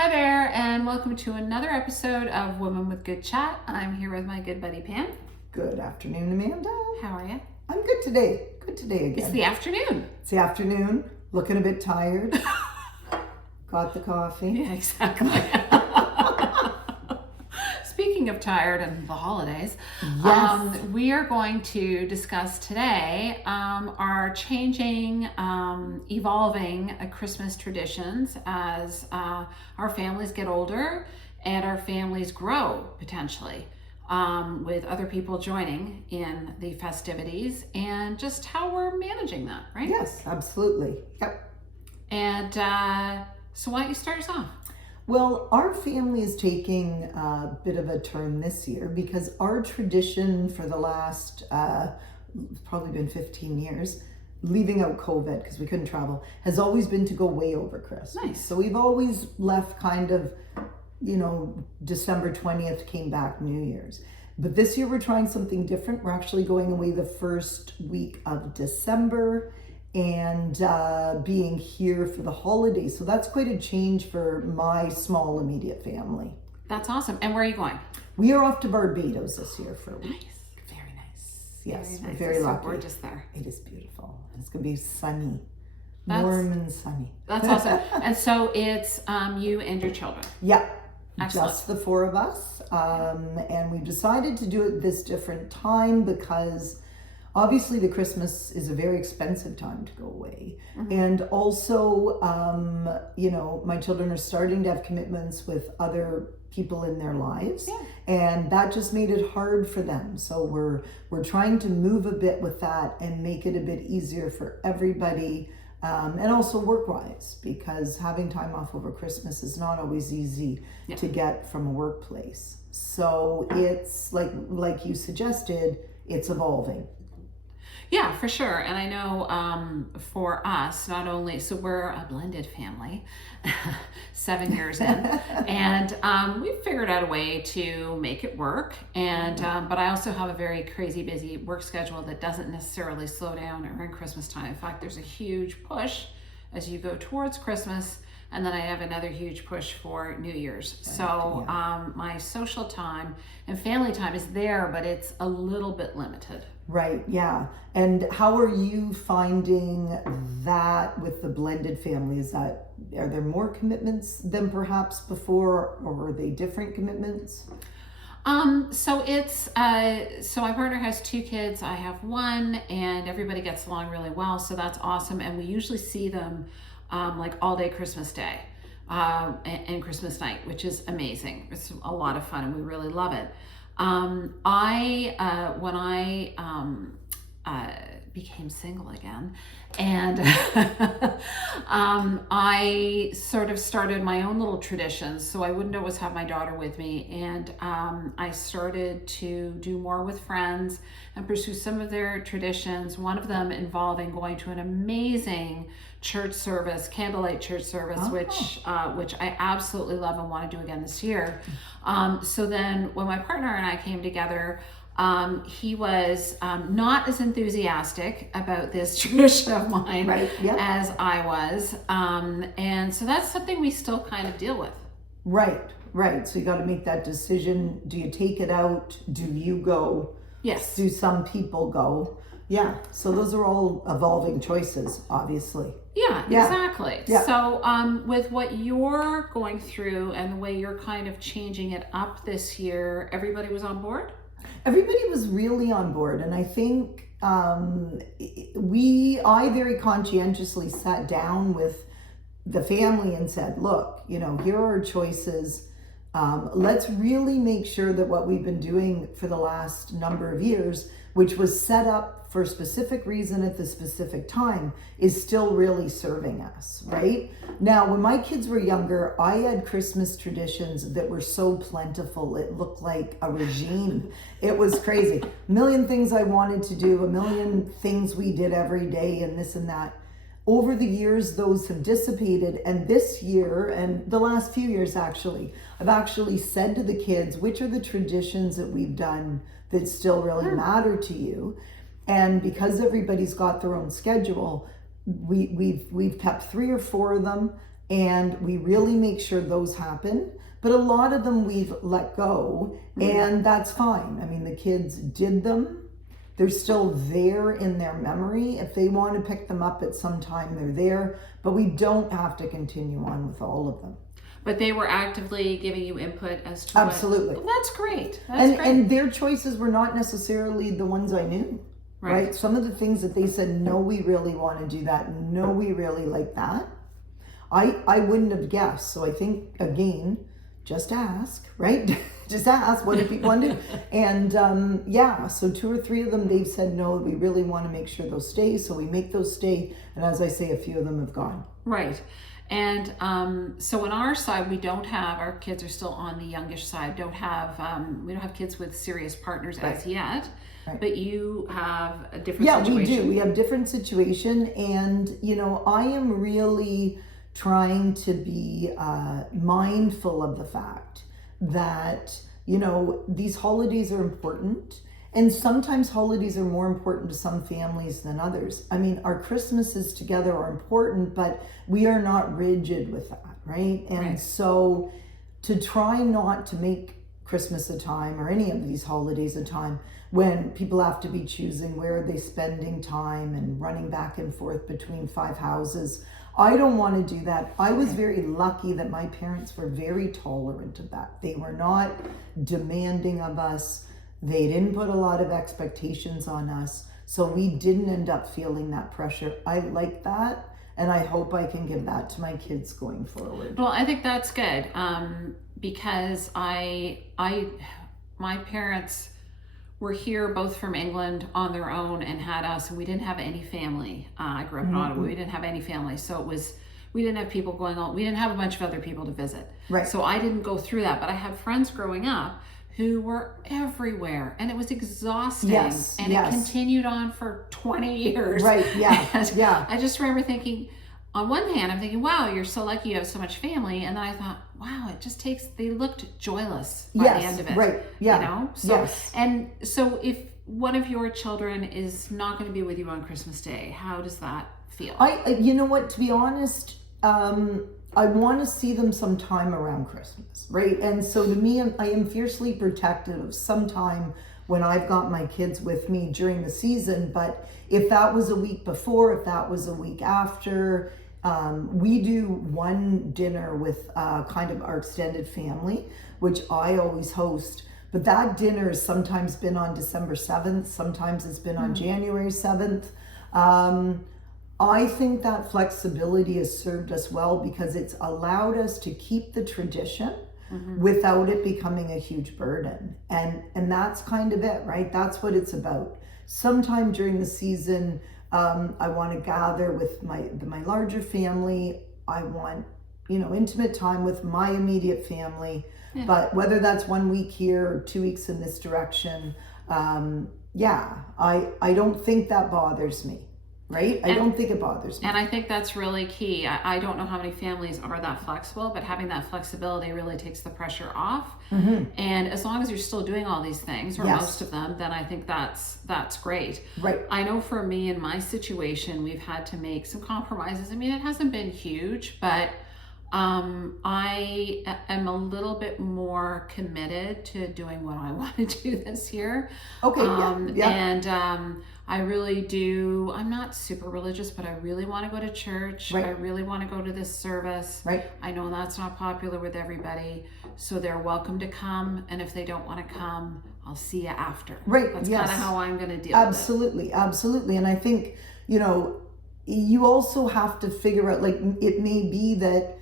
Hi there, and welcome to another episode of Women with Good Chat. I'm here with my good buddy Pam. Good afternoon, Amanda. How are you? I'm good today. Good today again. It's the afternoon. It's the afternoon. Looking a bit tired. Got the coffee. Yeah, exactly. Speaking of tired and the holidays, Yes. we are going to discuss today our changing, evolving Christmas traditions as our families get older and our families grow potentially. With other people joining in the festivities and just how we're managing that, right? Yes, absolutely. Yep. And so why don't you start us off? Well, our family is taking a bit of a turn this year because our tradition for the last probably been 15 years, leaving out COVID because we couldn't travel, has always been to go way over Christmas. Nice. So we've always left kind of, December 20th, came back New Year's. But this year we're trying something different. We're actually going away the first week of December and being here for the holidays. So that's quite a change for my small immediate family. That's awesome. And where are you going? We are off to Barbados this year for a week. Nice. Very nice. Yes, Very we're nice. very It's lucky. So gorgeous there. It is beautiful. It's going to be sunny, That's- warm and sunny. That's awesome. And so it's you and your children. Yep. Excellent. Just the four of us. And we've decided to do it this different time because obviously the Christmas is a very expensive time to go away. Mm-hmm. And also, my children are starting to have commitments with other people in their lives. Yeah. And that just made it hard for them. So we're trying to move a bit with that and make it a bit easier for everybody. And also work-wise, because having time off over Christmas is not always easy to get from a workplace. So it's like you suggested, it's evolving. Yeah, for sure. And I know for us, not only, so we're a blended family, 7 years in, and we've figured out a way to make it work. And but I also have a very crazy busy work schedule that doesn't necessarily slow down around Christmas time. In fact, there's a huge push as you go towards Christmas. And then I have another huge push for New Year's. So my social time and family time is there, but it's a little bit limited. Right, yeah. And how are you finding that with the blended family? Are there more commitments than perhaps before, or are they different commitments? So it's so my partner has 2 kids, I have 1, and everybody gets along really well, so that's awesome. And we usually see them like all day Christmas Day and Christmas night, which is amazing. It's a lot of fun and we really love it. When I became single again, and I sort of started my own little traditions. So I wouldn't always have my daughter with me, and I started to do more with friends and pursue some of their traditions. One of them involving going to an amazing church service, candlelight church service, which I absolutely love and want to do again this year. So then when my partner and I came together, he was not as enthusiastic about this tradition of mine as I was. And so that's something we still kind of deal with. Right. So you got to make that decision. Do you take it out? Do you go? Yes. Do some people go? Yeah. So those are all evolving choices, obviously. Yeah, exactly. Yeah. So with what you're going through and the way you're kind of changing it up this year, everybody was on board? Everybody was really on board, and I think I very conscientiously sat down with the family and said, look, here are our choices. Let's really make sure that what we've been doing for the last number of years, which was set up for a specific reason at the specific time, is still really serving us, right? Now, when my kids were younger, I had Christmas traditions that were so plentiful, it looked like a regime. It was crazy. A million things I wanted to do, a million things we did every day, and this and that. Over the years, those have dissipated, and this year, and the last few years actually, I've actually said to the kids, which are the traditions that we've done that still really matter to you? And because everybody's got their own schedule, we've kept 3 or 4 of them, and we really make sure those happen. But a lot of them we've let go, and that's fine. I mean, the kids did them. They're still there in their memory. If they want to pick them up at some time, they're there. But we don't have to continue on with all of them. But they were actively giving you input as to Absolutely. Well, that's great. That's great. And their choices were not necessarily the ones I knew. Right. Some of the things that they said, no, we really want to do that. No, we really like that. I wouldn't have guessed. So I think, again, just ask, right? Just ask, what do people want to do? And so 2 or 3 of them, they've said, no, we really want to make sure those stay. So we make those stay. And as I say, a few of them have gone. Right. And so on our side, we don't have, our kids are still on the youngish side, we don't have kids with serious partners as yet. Right. But you have a different situation. Yeah, we do. We have different situation. And, I am really trying to be mindful of the fact that, these holidays are important. And sometimes holidays are more important to some families than others. I mean, our Christmases together are important, but we are not rigid with that, right? And so to try not to make Christmas a time or any of these holidays a time when people have to be choosing where are they spending time and running back and forth between 5 houses. I don't want to do that. I was very lucky that my parents were very tolerant of that. They were not demanding of us. They didn't put a lot of expectations on us. So we didn't end up feeling that pressure. I like that. And I hope I can give that to my kids going forward. Well, I think that's good. Because my parents were here both from England on their own and had us, and we didn't have any family. I grew up in Ottawa. We didn't have any family. So we didn't have people going on. We didn't have a bunch of other people to visit. Right. So I didn't go through that, but I had friends growing up who were everywhere, and it was exhausting. Yes, and it continued on for 20 years. Right, yeah, and I just remember thinking, on one hand, I'm thinking, wow, you're so lucky you have so much family. And then I thought, wow, they looked joyless by the end of it. Right, yeah. So, and so if one of your children is not going to be with you on Christmas Day, how does that feel? You know what, to be honest, I want to see them sometime around Christmas, right? And so to me, I am fiercely protective of some time when I've got my kids with me during the season. But if that was a week before, if that was a week after, we do one dinner with kind of our extended family, which I always host. But that dinner has sometimes been on December 7th, sometimes it's been on January 7th. I think that flexibility has served us well because it's allowed us to keep the tradition without it becoming a huge burden. And that's kind of it, right? That's what it's about. Sometime during the season, I want to gather with my larger family. I want, intimate time with my immediate family. Yeah. But whether that's 1 week here or 2 weeks in this direction, I don't think that bothers me. Right? I don't think it bothers me. And I think that's really key. I don't know how many families are that flexible, but having that flexibility really takes the pressure off. And as long as you're still doing all these things, or most of them, then I think that's great. Right. I know for me in my situation, we've had to make some compromises. I mean, it hasn't been huge, but I am a little bit more committed to doing what I want to do this year. Okay. And I really do. I'm not super religious, but I really want to go to church. Right. I really want to go to this service. Right. I know that's not popular with everybody, so they're welcome to come. And if they don't want to come, I'll see you after. Right. That's kind of how I'm going to deal Absolutely. with it. Absolutely. And I think, you also have to figure out, like, it may be that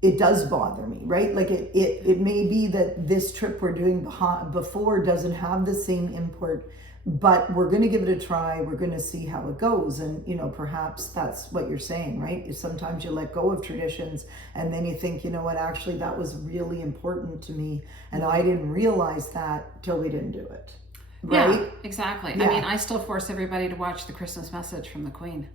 it does bother me, right? Like it may be that this trip we're doing before doesn't have the same import, but we're going to give it a try. We're going to see how it goes. And, perhaps that's what you're saying, right? Sometimes you let go of traditions and then you think, actually that was really important to me. And I didn't realize that till we didn't do it. Right? Yeah, exactly. Yeah. I mean, I still force everybody to watch the Christmas message from the Queen.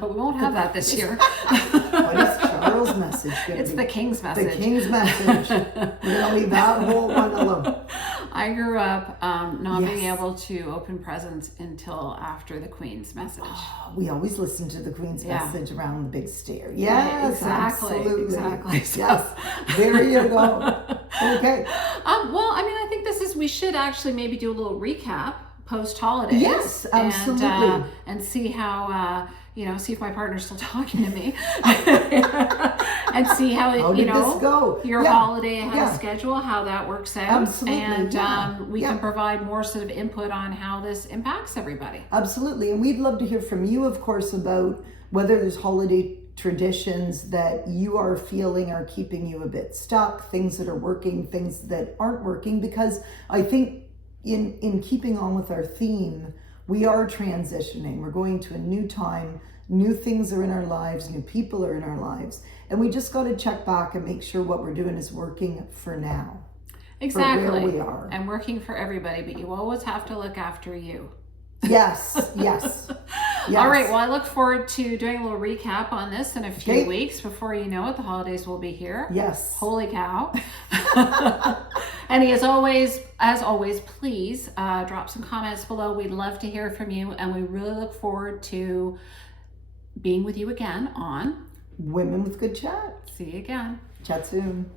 But we won't have that this year. What is Charles' message going to be? It's the King's message. The King's message. We're going to leave that whole one alone. I grew up not being Yes. able to open presents until after the Queen's message. We always listen to the Queen's Yeah. message around the big stair. Yeah, Yes, exactly, absolutely. exactly. Yes, there you go. Okay. Well, I mean, I think we should actually maybe do a little recap post holidays. Yes, absolutely. And see how, see if my partner's still talking to me. And see how, How did this go? your Yeah. holiday ahead Yeah. of schedule, how that works out. Absolutely, And yeah. we Yeah. can provide more sort of input on how this impacts everybody. Absolutely. And we'd love to hear from you, of course, about whether there's holiday traditions that you are feeling are keeping you a bit stuck, things that are working, things that aren't working, because I think in keeping on with our theme, we are transitioning. We're going to a new time. New things are in our lives, new people are in our lives, and we just got to check back and make sure what we're doing is working for now. Exactly. For where we are. And working for everybody, but you always have to look after you. Yes, yes. Yes. All right. Well, I look forward to doing a little recap on this in a few Okay. weeks. Before you know it, the holidays will be here. Yes. Holy cow. And as always, please drop some comments below. We'd love to hear from you, and we really look forward to being with you again on Women with Good Chat. See You Again. Chat soon.